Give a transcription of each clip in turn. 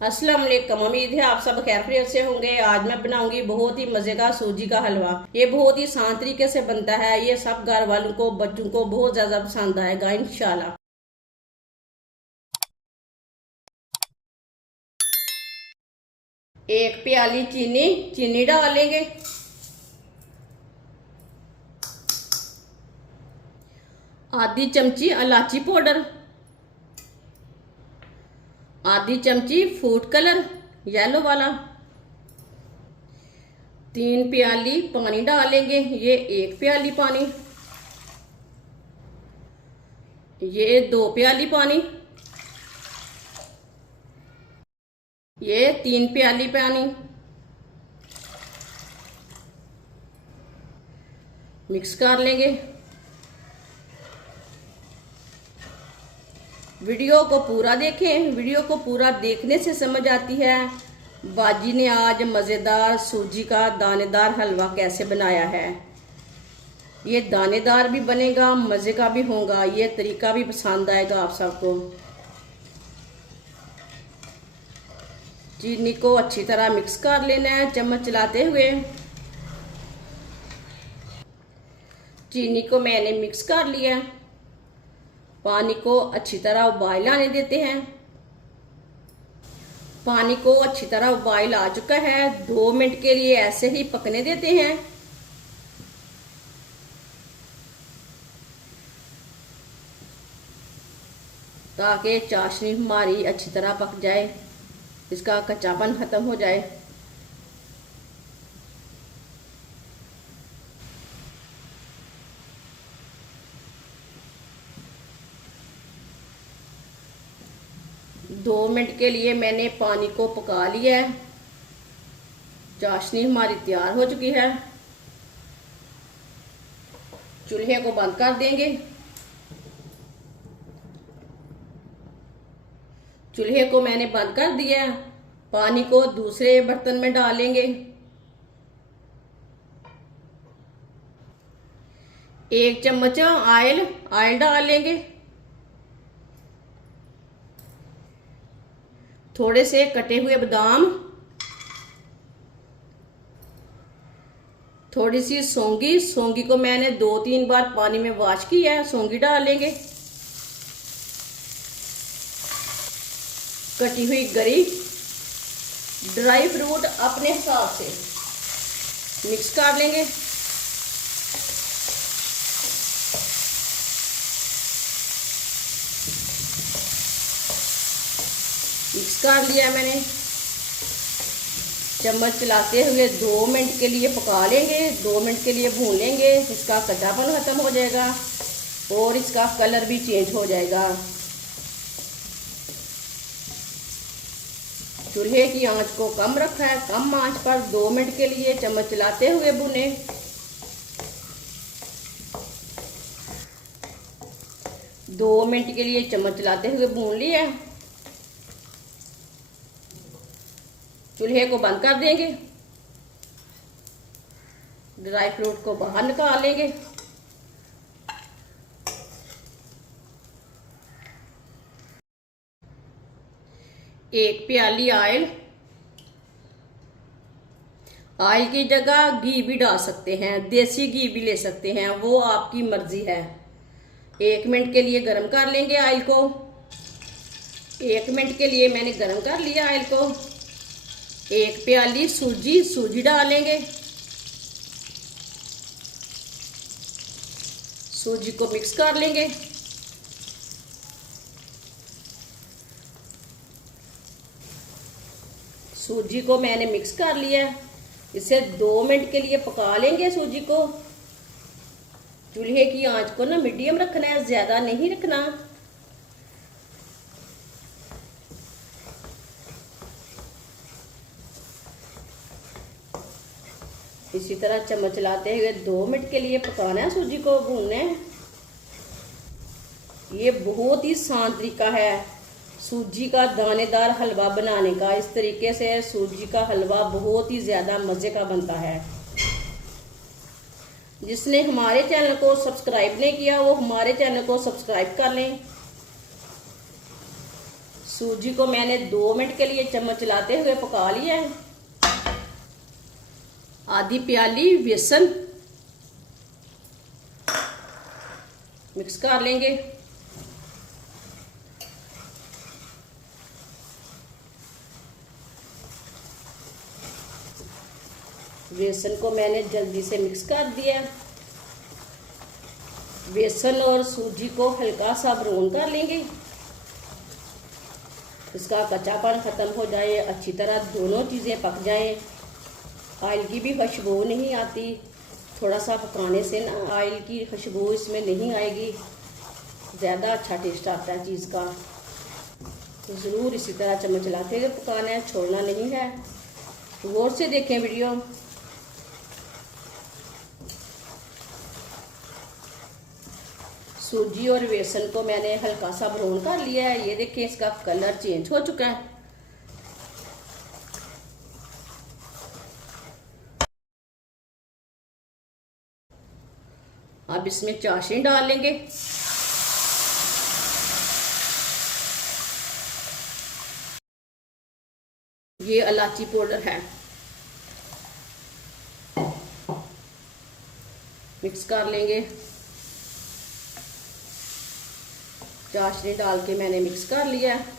अस्सलाम वालेकुम। उम्मीद है आप सब खैरियत से होंगे। आज मैं बनाऊंगी बहुत ही मजे का सूजी का हलवा। ये बहुत ही आसान तरीके से बनता है। ये सब घर वालों को, बच्चों को बहुत ज्यादा पसंद आएगा इंशाल्लाह। एक प्याली चीनी चीनी डालेंगे। आधी चमची इलायची पाउडर, आधी चमची फूड कलर येलो वाला, 3 प्याली पानी डालेंगे। ये 1 प्याली पानी, ये 2 प्याली पानी, ये 3 प्याली पानी। मिक्स कर लेंगे। वीडियो को पूरा देखें। वीडियो को पूरा देखने से समझ आती है बाजी ने आज मज़ेदार सूजी का दानेदार हलवा कैसे बनाया है। ये दानेदार भी बनेगा, मज़े का भी होगा। ये तरीका भी पसंद आएगा आप सबको। चीनी को अच्छी तरह मिक्स कर लेना है चम्मच चलाते हुए। चीनी को मैंने मिक्स कर लिया। पानी को अच्छी तरह उबाल आने देते हैं। पानी को अच्छी तरह उबाल आ चुका है। 2 मिनट के लिए ऐसे ही पकने देते हैं। ताकि चाशनी हमारी अच्छी तरह पक जाए, इसका कच्चापन खत्म हो जाए। दो मिनट के लिए मैंने पानी को पका लिया है। चाशनी हमारी तैयार हो चुकी है। चूल्हे को बंद कर देंगे। चूल्हे को मैंने बंद कर दिया। पानी को दूसरे बर्तन में डालेंगे। 1 चम्मच ऑयल डालेंगे। थोड़े से कटे हुए बादाम, थोड़ी सी सौंगी। सौंगी को मैंने 2-3 बार पानी में वॉश किया है। सौंगी डालेंगे। कटी हुई गरी, ड्राई फ्रूट अपने हिसाब से मिक्स कर लेंगे। मिक्स कर लिया मैंने। चम्मच चलाते हुए 2 मिनट के लिए पका लेंगे। 2 मिनट के लिए भून लेंगे। इसका कच्चापन खत्म हो जाएगा और इसका कलर भी चेंज हो जाएगा। चूल्हे की आंच को कम रखा है। कम आंच पर 2 मिनट के लिए चम्मच चलाते हुए भुने। 2 मिनट के लिए चम्मच चलाते हुए भून लिया। चूल्हे को बंद कर देंगे। ड्राई फ्रूट को बाहर निकाल लेंगे। एक प्याली ऑयल की जगह घी भी डाल सकते हैं। देसी घी भी ले सकते हैं, वो आपकी मर्जी है। 1 मिनट के लिए गर्म कर लेंगे ऑयल को। 1 मिनट के लिए मैंने गर्म कर लिया ऑयल को। 1 प्याली सूजी डालेंगे। सूजी को मिक्स कर लेंगे। सूजी को मैंने मिक्स कर लिया। इसे 2 मिनट के लिए पका लेंगे सूजी को। चूल्हे की आंच को ना मीडियम रखना है, ज्यादा नहीं रखना। इसी तरह चम्मच चलाते हुए 2 मिनट के लिए पकाना है, सूजी को भूनना है। ये बहुत ही आसान तरीका है सूजी का दानेदार हलवा बनाने का। इस तरीके से सूजी का हलवा बहुत ही ज्यादा मजे का बनता है। जिसने हमारे चैनल को सब्सक्राइब नहीं किया वो हमारे चैनल को सब्सक्राइब कर लें। सूजी को मैंने 2 मिनट के लिए चम्मच चलाते हुए पका लिया है। आधी प्याली बेसन मिक्स कर लेंगे। बेसन को मैंने जल्दी से मिक्स कर दिया। बेसन और सूजी को हल्का सा ब्राउन कर लेंगे, इसका कच्चापन खत्म हो जाए, अच्छी तरह दोनों चीज़ें पक जाएं। ऑयल की भी खुशबू नहीं आती, थोड़ा सा पकाने से ना ऑयल की खुशबू इसमें नहीं आएगी, ज़्यादा अच्छा टेस्ट आता है चीज़ का। तो ज़रूर इसी तरह चम्मच चलाते हुए पकाना है, छोड़ना नहीं है। गौर से देखें वीडियो। सूजी और बेसन को मैंने हल्का सा ब्राउन कर लिया है। ये देखें इसका कलर चेंज हो चुका है। अब इसमें चाशनी डाल लेंगे। ये इलायची पाउडर है, मिक्स कर लेंगे। चाशनी डाल के मैंने मिक्स कर लिया है।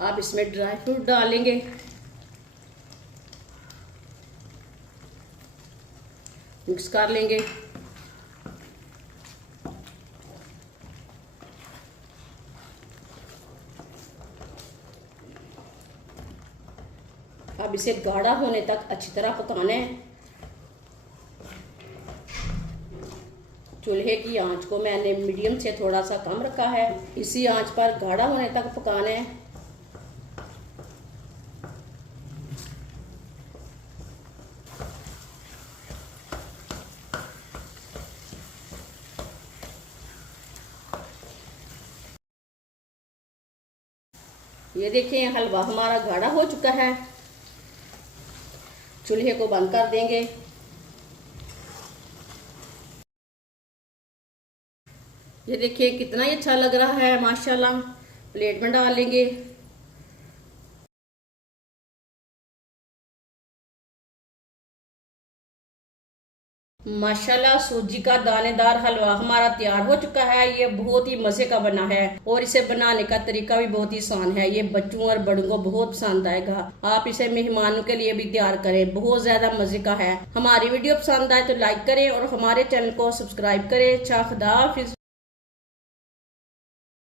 अब इसमें ड्राई फ्रूट डालेंगे। मिक्स कर लेंगे। अब इसे गाढ़ा होने तक अच्छी तरह पकाना है। चूल्हे की आंच को मैंने मीडियम से थोड़ा सा कम रखा है। इसी आंच पर गाढ़ा होने तक पकाना है। ये देखिए हलवा हमारा गाढ़ा हो चुका है। चूल्हे को बंद कर देंगे। ये देखिए कितना ही अच्छा लग रहा है माशाल्लाह। प्लेट में डाल लेंगे। माशाल्लाह सूजी का दानेदार हलवा हमारा तैयार हो चुका है। ये बहुत ही मजे का बना है और इसे बनाने का तरीका भी बहुत ही आसान है। ये बच्चों और बड़ों को बहुत पसंद आएगा। आप इसे मेहमानों के लिए भी तैयार करें, बहुत ज्यादा मजे का है। हमारी वीडियो पसंद आए तो लाइक करें और हमारे चैनल को सब्सक्राइब करें। अच्छा खुदा हाफिज।